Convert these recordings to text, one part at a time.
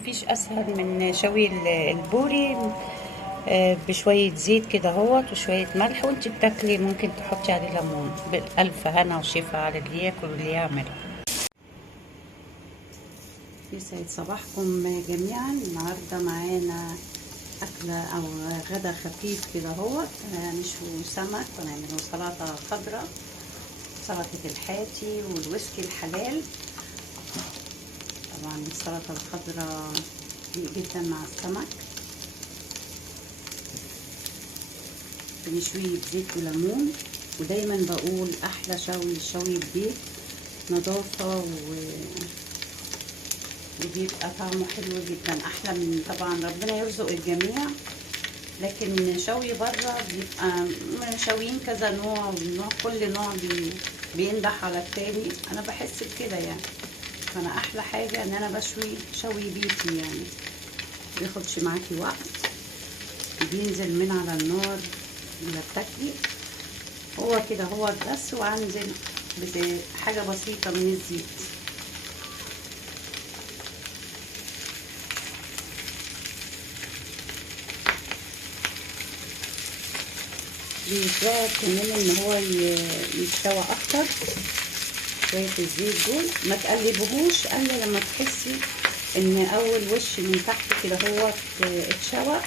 مفيش اسهل من شوي البوري بشوية زيت كده اهوت وشوية ملح، وانت بتاكلي ممكن تحطي عليه ليمون. بألف هنا وشفا على اللي ياكل واللي يعمل. يسعد صباحكم جميعا. النهارده معانا أكلة أو غدا خفيف كده اهوت، نشوي سمك ونعمله سلطة خضراء، سلطة الحاتي والويسكي الحلال. طبعا السلطة الخضراء جدا مع السمك، بنشويه بزيت وليمون. ودايما بقول احلى شوي البيت نظافة وبيبقى طعمه حلو جدا، احلى من طبعا ربنا يرزق الجميع. لكن شوي بره بيبقى شويين كذا نوع، والنوع كل نوع بينضح على التاني. انا بحس بكده يعني. فانا احلى حاجة ان انا بشوي شوي بيتي، يعني مبياخدش معاكي وقت، بينزل من على النار ولا بتاكلي هو كده هو بس، وانزل بحاجة بسيطة من الزيت. بيساعد كمان ان هو يستوى اكتر. شوية الزيت دول ما تقلبهوش الا لما تحسي ان اول وش من تحت كده هو اتشوى،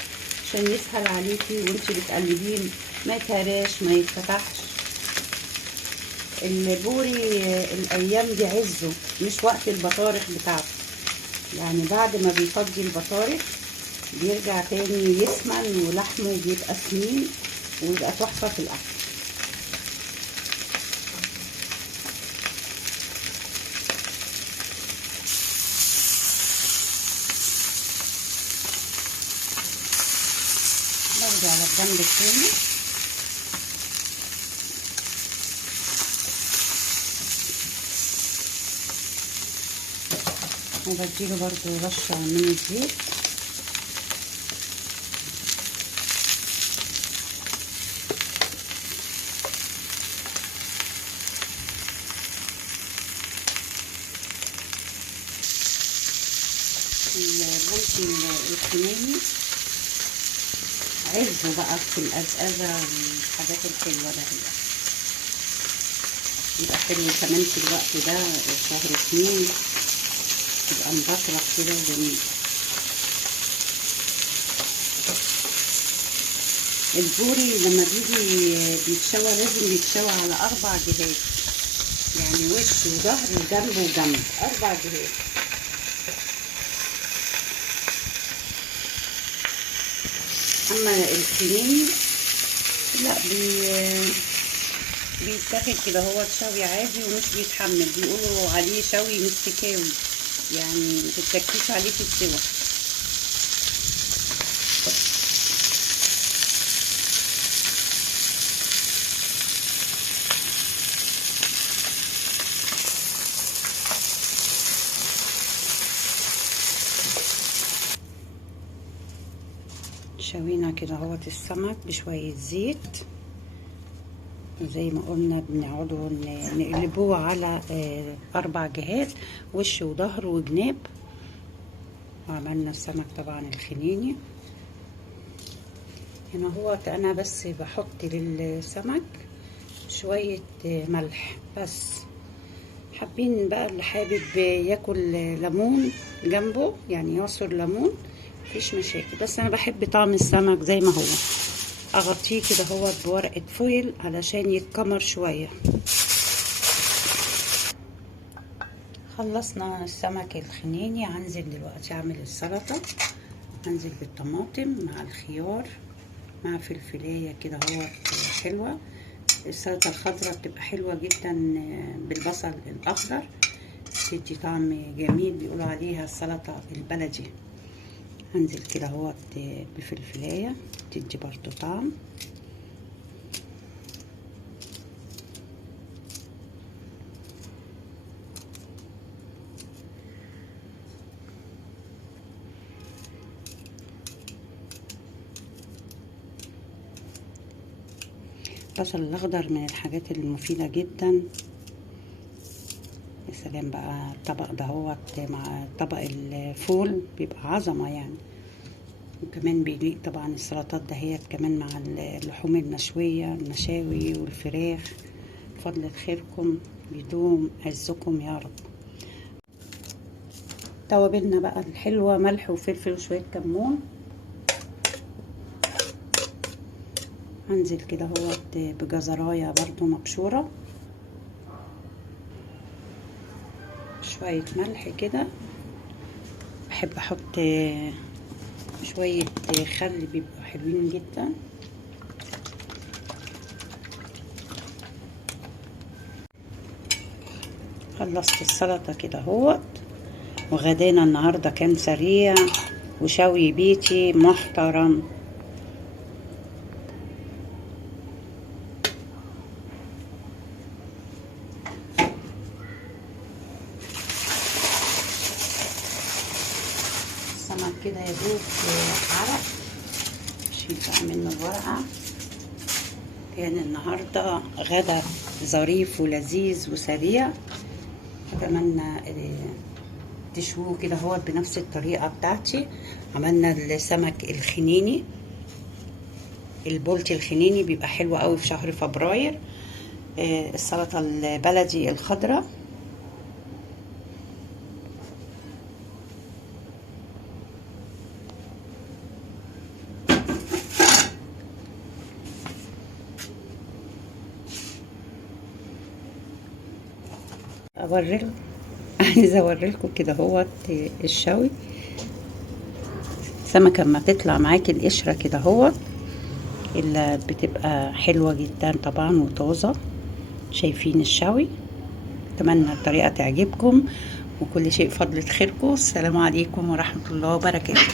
عشان يسهل عليكي وانتي بتقلبيه ما يتهراش ما يتفتحش. البوري الايام دي عزه، مش وقت البطارخ بتاعته، يعني بعد ما بيفضي البطارخ بيرجع تاني يسمن ولحمه بيبقى سمين ويبقى تحفه في الاكل. برجع على الجنب التاني وبديله برضو رشه من الزيت. البولتي الكناني عزه بقى في الأزأزة والحاجات الحلوة ده، هي يبقى حلو كمان في الوقت ده، شهر 2 يبقى مبطرخ كده وجميل. البوري لما بيجي بيتشوى لازم بيتشوى على 4 جهات، يعني وش وظهر وجنب وجنب، 4 جهات. اما الخنيني لا بيتاخد كده هو شوي عادي ومش بيتحمل، بيقولوا عليه شوي مستكاوي، يعني ما تتكيش عليه في السوا. شوينا كده اهوت السمك بشوية زيت، زي ما قلنا بنقعدوا نقلبوه على 4 جهات، وش وظهر وجناب. وعملنا السمك طبعا الخنيني. هنا هو انا بس بحط للسمك شوية ملح بس. حابين بقى اللي حابب ياكل ليمون جنبه يعني يعصر ليمون، مفيش مشاكل، بس انا بحب طعم السمك زي ما هو. اغطيه كده هو بورقة فويل علشان يتكمر شوية. خلصنا السمك الخنيني، هنزل دلوقتي اعمل السلطة. هنزل بالطماطم مع الخيار مع فلفلاية كده هو حلوة. السلطة الخضراء بتبقى حلوة جدا بالبصل الاخضر، بتدي طعم جميل، بيقولوا عليها السلطة البلدي. هنزل كده اهوت بفلفلايه تدي برضو طعم. البصل الاخضر من الحاجات المفيده جدا. يا سلام بقى الطبق دهوت مع طبق الفول بيبقى عظمة يعني. وكمان بيليق طبعا السلطات دهيت كمان مع اللحوم المشوية، المشاوي والفراخ. بفضل خيركم يدوم عزكم يا رب. توابلنا بقى الحلوة ملح وفلفل وشوية كمون. هنزل كده اهوت بجزراية برضو مبشورة، شوية ملح كده. بحب احط شوية خل بيبقوا حلوين جدا. خلصت السلطة كده اهوت، وغدانا النهاردة كان سريع وشوي بيتي محترم. السمك كده يا دوب عرق، اشيل بقى منه الورقة. كان النهاردة غدا ظريف ولذيذ وسريع. اتمنى تشووه كده هو بنفس الطريقة بتاعتي. عملنا السمك الخنيني، البولتي الخنيني بيبقى حلو قوي في شهر فبراير. السلطة البلدي الخضراء. عايزه اوريلكم كده هو الشوي. سمكه اما تطلع معاكي القشره كده هو اللي بتبقى حلوه جدا طبعا وطازه. شايفين الشوي؟ اتمنى الطريقه تعجبكم، وكل شيء فضل خيركم. السلام عليكم ورحمه الله وبركاته.